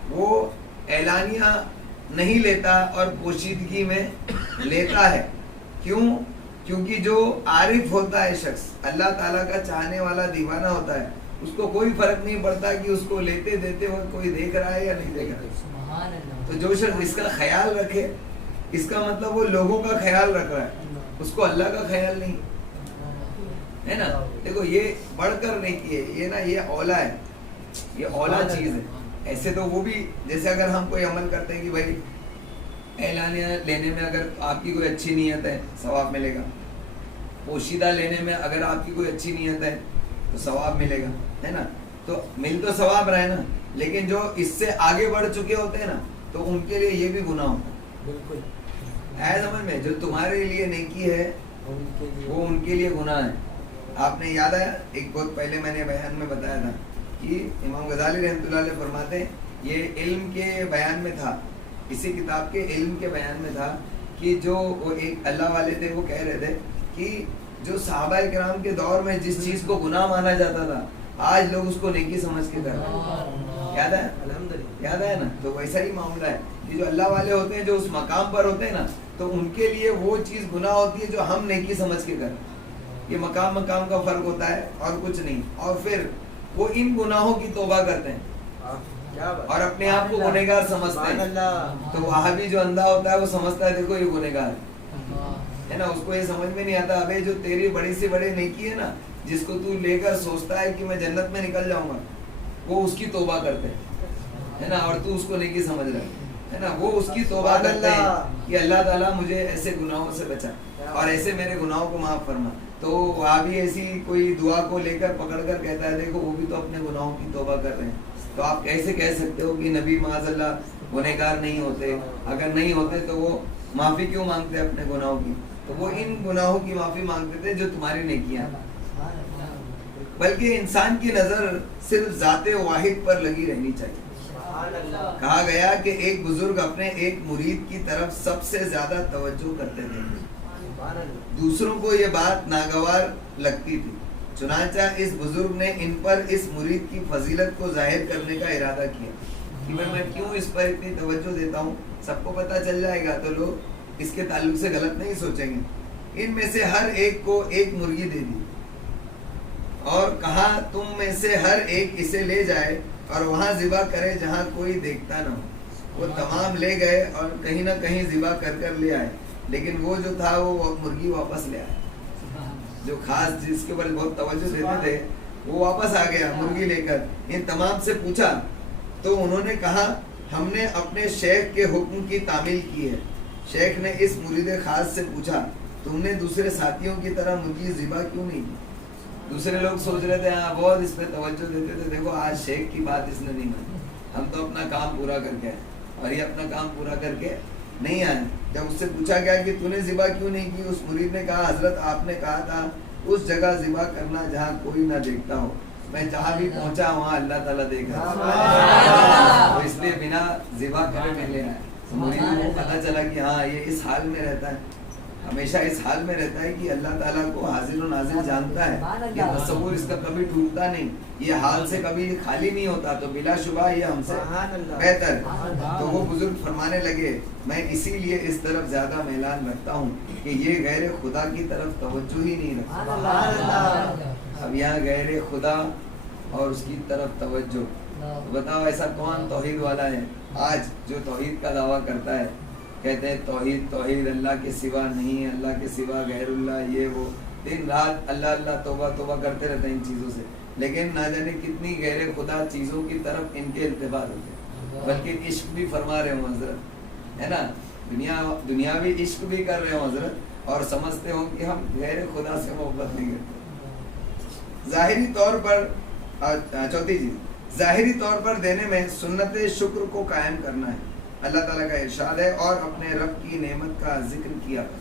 وہ اعلانیہ نہیں لیتا اور پوشیدگی میں لیتا ہے. کیوں؟ کیونکہ جو عارف ہوتا ہے شخص، اللہ تعالیٰ کا چاہنے والا دیوانہ ہوتا ہے، اس کو کوئی فرق نہیں پڑتا کہ اس کو لیتے دیتے وقت کوئی دیکھ رہا ہے یا نہیں دیکھ رہا ہے. تو جو شخص اس کا خیال رکھے، اس کا مطلب وہ لوگوں کا خیال رکھ رہا ہے، اس کو اللہ کا خیال نہیں ہے نا. دیکھو یہ بڑھ کر نہیں کیے، یہ نا یہ اولا ہے، یہ اولا چیز ہے. ایسے تو وہ بھی جیسے اگر ہم کوئی عمل کرتے ہیں کہ بھائی اعلانیہ لینے میں اگر آپ کی کوئی اچھی نیت ہے ثواب ملے گا، پوشیدہ لینے میں اگر آپ کی کوئی اچھی نیت ہے تو ثواب ملے گا، ہے نا. تو مل تو ثواب رہے نا، لیکن جو اس سے آگے بڑھ چکے ہوتے ہیں نا تو ان کے لیے یہ بھی گناہ ہوتا ہے. بالکل ہے سمجھ میں، جو تمہارے لیے نیکی ہے وہ ان کے لیے گناہ ہے. آپ نے یاد آیا ایک بہت پہلے میں نے بیان میں بتایا تھا کہ امام غزالی رحمۃ اللہ علیہ فرماتے ہیں، یہ علم کے بیان میں تھا، اسی کتاب کے علم کے بیان میں تھا کہ جو وہ ایک اللہ والے تھے وہ کہہ رہے تھے کہ جو صحابہ کرام کے دور میں جس چیز کو گناہ مانا جاتا تھا آج لوگ اس کو نیکی سمجھ کے کر رہے ہیں. یاد ہے؟ یاد ہے نا. تو ویسا ہی معاملہ ہے کہ جو اللہ والے ہوتے ہیں، جو اس مقام پر ہوتے ہیں نا، تو ان کے لیے وہ چیز گناہ ہوتی ہے جو ہم نیکی سمجھ کے کریں. یہ مقام مقام کا فرق ہوتا ہے اور کچھ نہیں. اور پھر وہ ان گناہوں کی توبہ کرتے ہیں اور اپنے آپ کو گنہگار سمجھتے ہیں. تو وہاں بھی جو اندھا ہوتا ہے وہ سمجھتا ہے دیکھو یہ گنہگار ہے نا. اس کو یہ سمجھ میں نہیں آتا ابے جو تیری بڑی سے بڑے نیکی ہے نا، جس کو تو لے کر سوچتا ہے کہ میں جنت میں نکل جاؤں گا، وہ اس کی توبہ کرتے ہیں، ہے نا. اور تو اس کو نیکی سمجھ رہا ہے نا. وہ اس کی توبہ کرتے ہیں کہ اللہ تعالیٰ مجھے ایسے گناہوں سے بچا اور ایسے میرے گناہوں کو معاف فرما. تو وہاں بھی ایسی کوئی دعا کو لے کر پکڑ کر کہتا ہے دیکھو وہ بھی تو اپنے گناہوں کی توبہ کر رہے ہیں. تو آپ کیسے کہہ سکتے ہو کہ نبی معاذ اللہ گنہگار نہیں ہوتے؟ اگر نہیں ہوتے تو وہ معافی کیوں مانگتے اپنے گناہوں کی؟ تو وہ ان گناہوں کی معافی مانگتے تھے جو تمہاری نیکیاں ہیں. بلکہ انسان کی نظر صرف ذات واحد پر لگی رہنی چاہیے. کہا گیا کہ ایک بزرگ اپنے ایک مرید کی طرف سب سے زیادہ توجہ کرتے تھے. دوسروں کو یہ بات ناگوار لگتی تھی، چنانچہ اس بزرگ نے ان پر اس مرید کی فضیلت کو ظاہر کرنے کا ارادہ کیا کہ میں کیوں اس پر اتنی توجہ دیتا ہوں. سب کو پتہ چل جائے گا تو لوگ اس کے تعلق سے غلط نہیں سوچیں گے. ان میں سے ہر ایک کو ایک مرغی دے دی اور کہا تم میں سے ہر ایک اسے لے جائے اور وہاں ذبح کرے جہاں کوئی دیکھتا نہ ہو. وہ تمام لے گئے اور کہیں نہ کہیں ذبح کر لے آئے، لیکن وہ جو تھا وہ مرغی واپس لے آئے. جو خاص جس کے اوپر بہت توجہ دیتے تھے وہ واپس آ گیا مرغی لے کر. ان تمام سے پوچھا تو انہوں نے کہا ہم نے اپنے شیخ کے حکم کی تعمیل کی ہے. شیخ نے اس مرید خاص سے پوچھا تم نے دوسرے ساتھیوں کی طرح مرغی ذبح کیوں نہیں کی؟ دوسرے لوگ سوچ رہے تھے ہاں بہت اس پہ توجہ دیتے تھے، دیکھو آج شیخ کی بات اس نے نہیں مانی، ہم تو اپنا کام پورا کر کے آئے اور یہ اپنا کام پورا کر کے نہیں آئے. جب اس سے پوچھا گیا کہ تو نے ذبح کیوں نہیں کی، اس مرید نے کہا حضرت آپ نے کہا تھا اس جگہ ذبح کرنا جہاں کوئی نہ دیکھتا ہو، میں جہاں بھی پہنچا وہاں اللہ تعالیٰ دیکھ رہا ہے، اس لیے بنا ذبح کرے میں لے آئے. مرید کو پتہ چلا کہ ہاں یہ اس حال میں رہتا ہے، ہمیشہ اس حال میں رہتا ہے کہ اللہ تعالیٰ کو حاضر و ناظر جانتا ہے. یہ تصور اس کا کبھی ٹوٹتا نہیں، یہ حال سے کبھی خالی نہیں ہوتا. تو بلا شبہ یہ ہم سے بہتر. تو وہ بزرگ فرمانے لگے میں اسی لیے اس طرف زیادہ میلان رکھتا ہوں کہ یہ غیر خدا کی طرف توجہ ہی نہیں رکھتا. اب یہاں غیر خدا اور اس کی طرف توجہ، بتاؤ ایسا کون توحید والا ہے آج جو توحید کا دعویٰ کرتا ہے؟ کہتے ہیں توحید توحید، اللہ کے سوا نہیں، اللہ کے سوا غیر اللہ، یہ وہ دن رات اللہ اللہ توبہ توبہ کرتے رہتے ہیں ان چیزوں سے، لیکن نہ جانے کتنی غیر خدا چیزوں کی طرف ان کے التفات ہوتے ہیں. بلکہ عشق بھی فرما رہے ہوں حضرت، ہے نا، دنیاوی عشق بھی کر رہے ہوں حضرت، اور سمجھتے ہوں کہ ہم غیر خدا سے محبت نہیں کرتے۔ ظاہری طور پر چوتھی چیز، ظاہری طور پر دینے میں سنت شکر کو قائم کرنا ہے۔ اللہ تعالیٰ کا ارشاد ہے اور اپنے رب کی نعمت کا ذکر کیا کر۔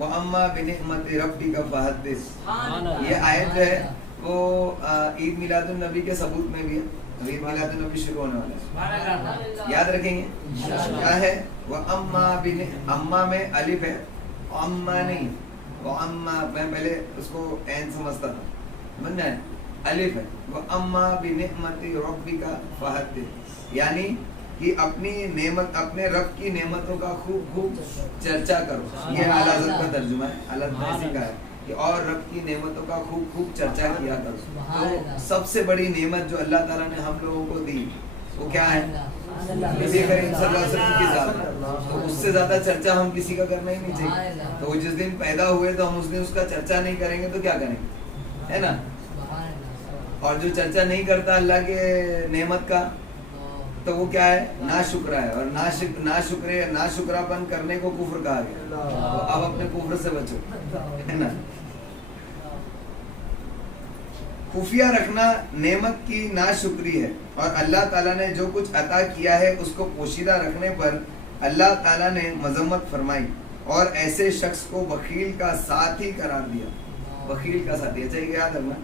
وَأَمَّا بِنِعْمَتِ رَبِّكَ فَحَدِّثْ، یہ آیت جو ہے وہ عید میلاد النبی کے ثبوت میں بھی ہے۔ عید میلاد النبی شروع ہونے والا ہے، یاد رکھیں گے کیا ہے؟ وَأَمَّا اما میں الف ہے، اما نہیں، وَأَمَّا میں پہلے اس کو عین سمجھتا تھا، بن جائے الف ہے، وَأَمَّا بِنِعْمَتِ رَبِّكَ فَحَدِّثْ، یعنی کہ اپنی نعمت، اپنے رب کی نعمتوں کا خوب خوب چرچا کرو۔ یہ اعلیٰ حضرت کا ترجمہ ہے، اعلیٰ حضرت کا ہے کہ اور رب کی نعمتوں کا خوب خوب چرچا کیا کرو۔ تو سب سے بڑی نعمت جو اللہ تعالیٰ نے ہم لوگوں کو دی وہ کیا ہے؟ نبی کریم صلی اللہ علیہ وسلم کی ذات۔ تو اس سے زیادہ چرچا ہم کسی کا کرنا ہی نہیں چاہیے۔ تو وہ جس دن پیدا ہوئے تو ہم اس دن اس کا چرچا نہیں کریں گے تو کیا کریں گے، ہے نا؟ اور جو چرچا نہیں کرتا اللہ کے نعمت کا تو وہ کیا ہے؟ ناشکرا ہے، اور ناشکراپن کرنے کو کفر کہا گیا۔ تو اب اپنے کفر سے بچو، ہے نا۔ خفیہ رکھنا نعمت کی ناشکری ہے، اور اللہ تعالیٰ نے جو کچھ عطا کیا ہے اس کو پوشیدہ رکھنے پر اللہ تعالیٰ نے مذمت فرمائی اور ایسے شخص کو بخیل کا ساتھی قرار دیا۔ بخیل کا ساتھی، اچھا یہ یاد رکھنا،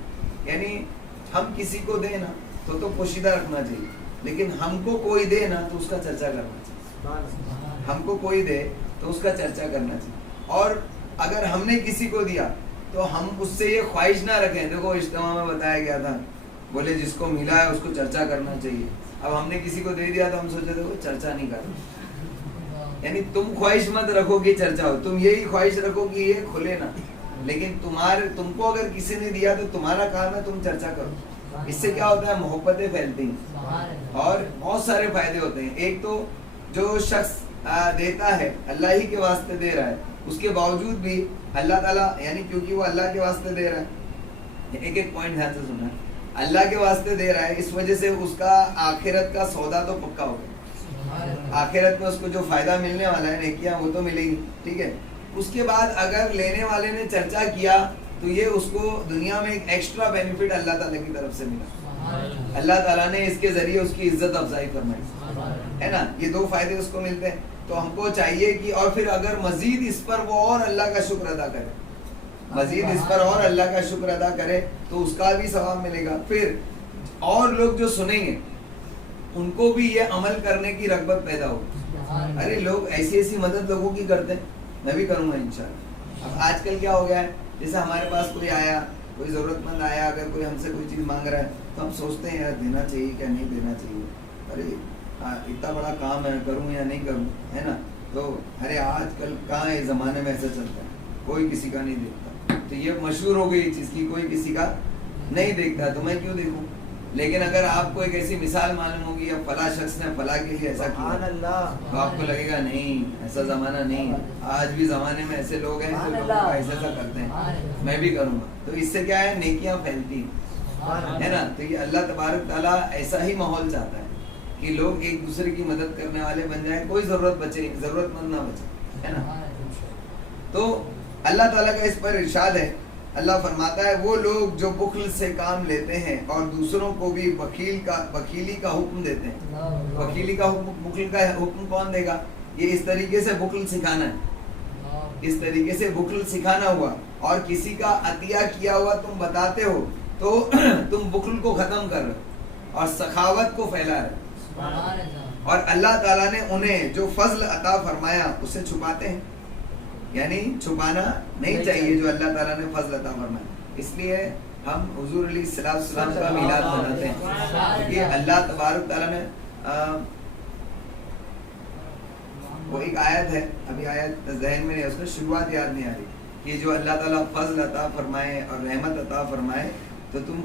یعنی ہم کسی کو دیں نا تو پوشیدہ رکھنا چاہیے، لیکن ہم کو کوئی دے نا تو اس کا چرچا کرنا چاہیے۔ ہم کو کوئی دے تو اس کا چرچا کرنا چاہیے، اور اگر ہم نے کسی کو دیا تو ہم اس سے یہ خواہش نہ رکھیں۔ دیکھو اجتماع میں بتایا گیا تھا، بولے جس کو ملا ہے اس کو چرچا کرنا چاہیے۔ اب ہم نے کسی کو دے دیا تو ہم سوچے دیکھو چرچا نہیں کرنا، یعنی تم خواہش مت رکھو کہ چرچا ہو، تم یہی خواہش رکھو کہ یہ کھلے نا، لیکن تم کو اگر کسی نے دیا تو تمہارا کام ہے تم چرچا کرو۔ اس سے کیا ہوتا ہے؟ محبتیں پھیلتی ہیں اور بہت سارے فائدے ہوتے ہیں۔ ایک تو جو شخص دیتا ہے اللہ ہی کے واسطے دے رہا ہے، اس کے باوجود بھی اللہ تعالیٰ، یعنی کیونکہ وہ اللہ کے واسطے دے رہا ہے، ایک ایک پوائنٹ دھیان سے سننا، اللہ کے واسطے دے رہا ہے، اس وجہ سے اس کا آخرت کا سودا تو پکا ہو گیا۔ آخرت میں اس کو جو فائدہ ملنے والا ہے نیکیاں وہ تو ملے گی، ٹھیک ہے۔ اس کے بعد اگر لینے والے نے چرچا کیا تو یہ اس کو دنیا میں ایک ایکسٹرا بینیفٹ اللہ تعالیٰ کی طرف سے ملا، اللہ تعالیٰ نے اس کے ذریعے اس کی عزت افزائی فرمائی، ہے نا، یہ دو فائدے اس کو ملتے ہیں۔ تو ہم کو چاہیے کہ اور پھر اگر مزید اس پر وہ اور اللہ کا شکر ادا کرے، مزید اس پر اور اللہ کا شکر ادا کرے تو اس کا بھی ثواب ملے گا۔ پھر اور لوگ جو سنیں گے ان کو بھی یہ عمل کرنے کی رغبت پیدا ہوگی، ارے لوگ ایسی ایسی مدد لوگوں کی کرتے ہیں، میں بھی کروں گا انشاءاللہ۔ اب آج کل کیا ہو گیا ہے، جیسے ہمارے پاس کوئی آیا، کوئی ضرورت مند آیا، اگر کوئی ہم سے کوئی چیز مانگ رہا ہے تو ہم سوچتے ہیں یار دینا چاہیے کیا نہیں دینا چاہیے، ارے اتنا بڑا کام ہے کروں یا نہیں کروں، ہے نا۔ تو ارے آج کل کہاں ہے زمانے میں ایسا چلتا ہے، کوئی کسی کا نہیں دیکھتا، تو یہ مشہور ہو گئی چیز کی کوئی کسی کا نہیں دیکھتا تو میں کیوں دیکھوں۔ لیکن اگر آپ کو ایک ایسی مثال معلوم ہوگی یا فلاں شخص نے فلاں کے لیے ایسا کیا تو آپ کو لگے گا نہیں ایسا زمانہ نہیں، آج بھی زمانے میں ایسے لوگ ہیں جو لوگوں کا ایسا کرتے ہیں، میں بھی کروں گا۔ تو اس سے کیا ہے، نیکیاں پھیلتی ہیں، ہے نا۔ تو یہ اللہ تبارک تعالیٰ ایسا ہی ماحول چاہتا ہے کہ لوگ ایک دوسرے کی مدد کرنے والے بن جائیں، کوئی ضرورت مند نہ بچے، ہے نا۔ تو اللہ تعالیٰ کا اس پر ارشاد ہے، اللہ فرماتا ہے وہ لوگ جو بخل سے کام لیتے ہیں اور دوسروں کو بھی بخیلی کا حکم دیتے ہیں۔ بخیلی کا حکم، بخل کا حکم کون دے گا؟ یہ اس طریقے سے بخل سکھانا ہے، اس طریقے سے بخل سکھانا ہوا، اور کسی کا عطیہ کیا ہوا تم بتاتے ہو تو تم بخل کو ختم کر رہے ہو اور سخاوت کو پھیلا رہے ہو، اور اللہ تعالیٰ نے انہیں جو فضل عطا فرمایا اسے چھپاتے ہیں، یعنی چھپانا نہیں چاہیے جو اللہ تعالیٰ نے فضل عطا فرمایا۔ اس لیے ہم حضور علیہ السلام کا میلاد مناتے ہیں، یہ اللہ تبارک تعالیٰ نے وہ ایک آیت ہے، ابھی آیت ذہن میں نہیں، اس میں شروعات یاد نہیں آ رہی، کہ جو اللہ تعالیٰ فضل عطا فرمائے اور رحمت عطا فرمائے تو تم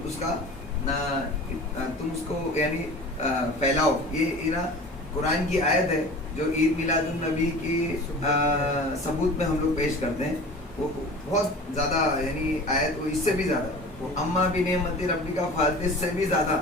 اس کو یعنی پھیلاؤ۔ یہ نا قرآن کی آیت ہے جو عید میلاد النبی کی ثبوت میں ہم لوگ پیش کرتے ہیں، وہ بہت زیادہ یعنی آیت وہ اس سے بھی زیادہ، وہ اما بنعمت ربک فحدث سے بھی زیادہ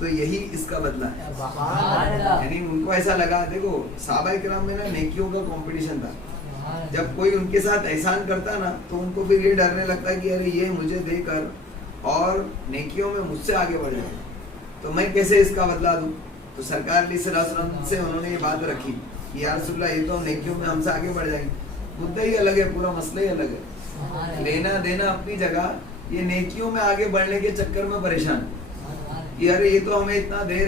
تو یہی اس کا بدلہ ہے. سبحان اللہ. یعنی ان کو ایسا لگا, دیکھو صحابہ کرام میں نا نیکیوں کا کمپٹیشن تھا. جب کوئی ان کے ساتھ احسان کرتا نا تو ان کو پھر یہ ڈرنے لگتا کہ ارے یہ مجھے دے کر اور نیکیوں میں مجھ سے آگے بڑھ جائے تو میں کیسے اس کا بدلہ دوں. تو سرکار علیہ الصلوۃ والسلام سے انہوں نے یہ بات رکھی کہ یا رسول اللہ یہ تو نیکیوں میں ہم سے آگے بڑھ جائیں گے. مدعا ہی الگ ہے, پورا مسئلہ ہی الگ ہے. لینا دینا اپنی جگہ, یہ نیکیوں میں آگے بڑھنے کے چکر میں پریشان کہ ارے یہ تو ہمیں اتنا دے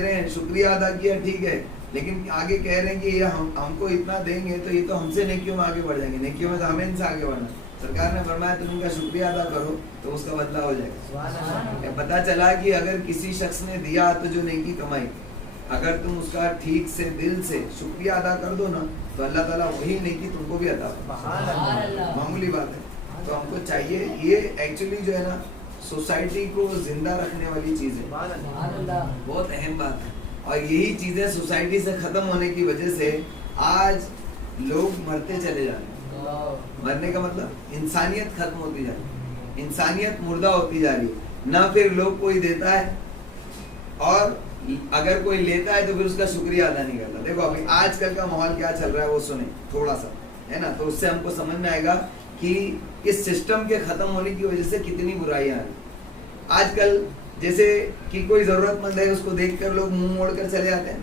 رہے ہیں, شکریہ ادا کیا ٹھیک ہے, لیکن آگے کہہ رہے ہیں کہ یہ ہم کو اتنا دیں گے تو یہ تو ہم سے نیکیوں میں آگے بڑھ جائیں گے. نیکیوں میں تو ہمیں ان سے آگے بڑھنا. سرکار نے فرمایا تم ان کا شکریہ ادا کرو تو اس کا بدلہ ہو جائے گا. پتہ چلا کہ اگر کسی شخص نے دیا تو جو نیکی کمائی, اگر تم اس کا ٹھیک سے دل سے شکریہ ادا کر دو نا تو اللہ تعالیٰ وہی نیکی تم کو بھی عطا کرے. معمولی بات ہے. تو ہم کو چاہیے, یہ ایکچولی جو ہے نا سوسائٹی کو زندہ رکھنے والی چیز ہے, بہت اہم بات ہے. اور یہی چیزیں سوسائٹی سے ختم ہونے کی وجہ سے آج لوگ مرتے چلے جا رہے ہیں. مرنے کا مطلب انسانیت ختم ہوتی جا رہی ہے, انسانیت مردہ ہوتی جا رہی ہے. نہ پھر لوگ کوئی دیتا ہے, اور اگر کوئی لیتا ہے تو پھر اس کا شکریہ ادا نہیں کرتا. دیکھو ابھی آج کل کا ماحول کیا چل رہا ہے وہ سنیں تھوڑا سا, ہے نا, تو اس سے ہم کو سمجھ میں آئے گا کہ اس سسٹم کے ختم ہونے کی وجہ سے کتنی برائیاں ہیں. آج کل جیسے کہ کوئی ضرورت مند ہے, اس کو دیکھ کر لوگ منہ موڑ کر چلے جاتے ہیں.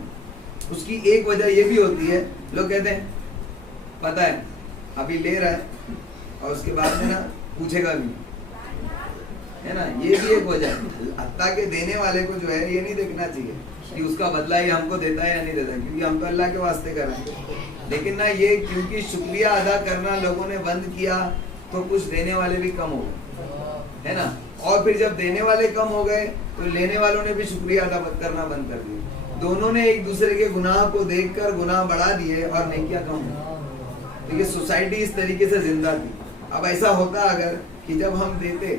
اس کی ایک وجہ یہ بھی ہوتی ہے, لوگ کہتے ہیں پتہ ہے ابھی لے رہا ہے اور اس کے بعد میں نا پوچھے گا بھی, ہے نا, یہ بھی ایک وجہ ہے. حتیٰ کہ دینے والے کو جو ہے یہ نہیں دیکھنا چاہیے کہ اس کا بدلہ یہ ہم کو دیتا ہے یا نہیں دیتا, کیونکہ ہم تو اللہ کے واسطے کر رہے ہیں. لیکن نا یہ کیونکہ شکریہ ادا کرنا لوگوں نے بند کیا تو کچھ دینے والے بھی کم ہو گئے, ہے نا. اور پھر جب دینے والے کم ہو گئے تو لینے والوں نے بھی شکریہ ادا کرنا بند کر دیا. دونوں نے ایک دوسرے کے گناہ کو دیکھ کر گناہ بڑھا دیے اور نیکیاں کم ہوئی. تو یہ سوسائٹی اس طریقے سے زندہ تھی. اب ایسا ہوتا اگر کہ جب ہم دیتے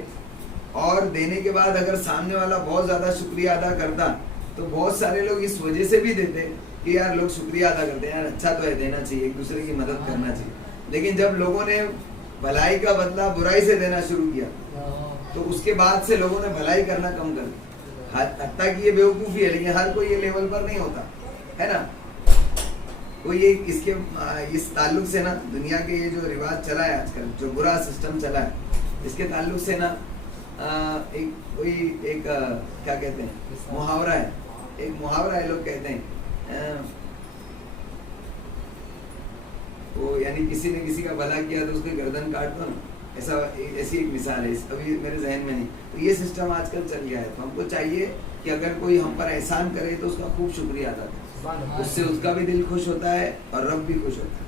اور دینے کے بعد اگر سامنے والا بہت زیادہ شکریہ ادا کرتا تو بہت سارے لوگ اس وجہ سے بھی دیتے کہ یار لوگ شکریہ ادا کرتے ہیں, یار اچھا تو ہے, دینا چاہیے, ایک دوسرے کی مدد کرنا چاہیے. لیکن جب لوگوں نے بھلائی کا بدلہ برائی سے دینا شروع کیا تو اس کے بعد سے لوگوں نے بھلائی کرنا کم کر دیا. حتیٰ کہ یہ بیوقوفی ہے, لیکن ہر کوئی یہ لیول پر نہیں ہوتا, ہے نا. کوئی ایک اس تعلق سے نا دنیا کے یہ جو رواج چلا ہے آج کل, جو برا سسٹم چلا ہے, اس کے تعلق سے نا ایک کیا کہتے ہیں محاورہ ہے, ایک محاورہ ہے, لوگ کہتے ہیں وہ یعنی کسی نے کسی کا بھلا کیا تو اس کی گردن کاٹ دو نا, ایسی ایک مثال ہے. ابھی میرے ذہن میں نہیں. تو یہ سسٹم آج کل چل گیا ہے. تو ہم کو چاہیے کہ اگر کوئی ہم پر احسان کرے تو اس کا خوب شکریہ ادا کرے, اس سے اس کا بھی دل خوش ہوتا ہے اور رب بھی خوش ہوتا ہے,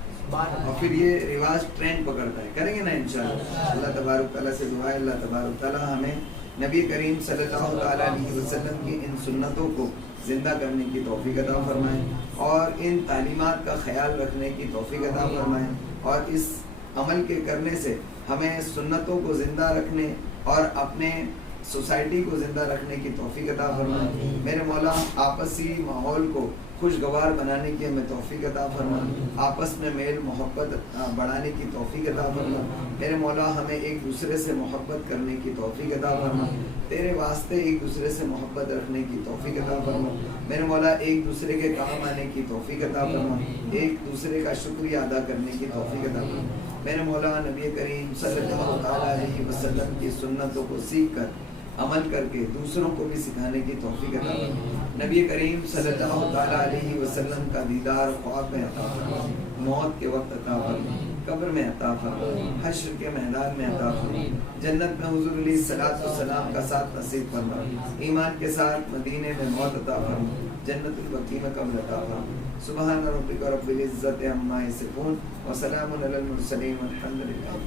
اور پھر یہ رواج ٹرینڈ پکڑتا ہے. کریں گے نا انشاءاللہ. اللہ تبارک تعالیٰ سے دعا ہے, اللہ تبارک تعالیٰ ہمیں نبی کریم صلی اللہ تعالیٰ علیہ وسلم کی ان سنتوں کو زندہ کرنے کی توفیق عطا فرمائیں, اور ان تعلیمات کا خیال رکھنے کی توفیق عطا فرمائیں, اور اس عمل کے کرنے سے ہمیں سنتوں کو زندہ رکھنے اور اپنے سوسائٹی کو زندہ رکھنے کی توفیق عطا فرمائیں. میرے مولا آپسی ماحول کو خوشگوار بنانے کی ہمیں توفیق عطا فرمائیں, آپس میں میل محبت بڑھانے کی توفیق عطا فرمائیں. میرے مولا ہمیں ایک دوسرے سے محبت کرنے کی توفیق عطا فرمائیں, تیرے واسطے ایک دوسرے سے محبت رکھنے کی توفیق عطا فرمائیں. میرے مولا ایک دوسرے کے کام آنے کی توفیق عطا فرمائیں, ایک دوسرے کا شکریہ ادا کرنے کی توفیق عطا فرمائیں. میرے مولا نبی کریم صلی اللہ تعالیٰ علیہ وسلم کی سنتوں کو سیکھ کر عمل کر کے دوسروں کو بھی سکھانے کی توفیق عطا فرمائیں. نبی کریم صلی اللہ تعالیٰ علیہ وسلم کا دیدار خواب میں عطا فرمائیں, موت کے وقت عطا فرمائیں, قبر میں عطا فرمائیں, حشر کے میدان میں عطا فرمائیں, جنت میں حضور علیہ الصلوۃ والسلام کا ساتھ نصیب فرمائیں, ایمان کے ساتھ مدینے میں موت عطا فرمائیں, جنت البقیع میں قبر عطا فرمائیں. سبحان ربک رب العزت عما یصفون وسلام علی المرسلین والحمد للہ.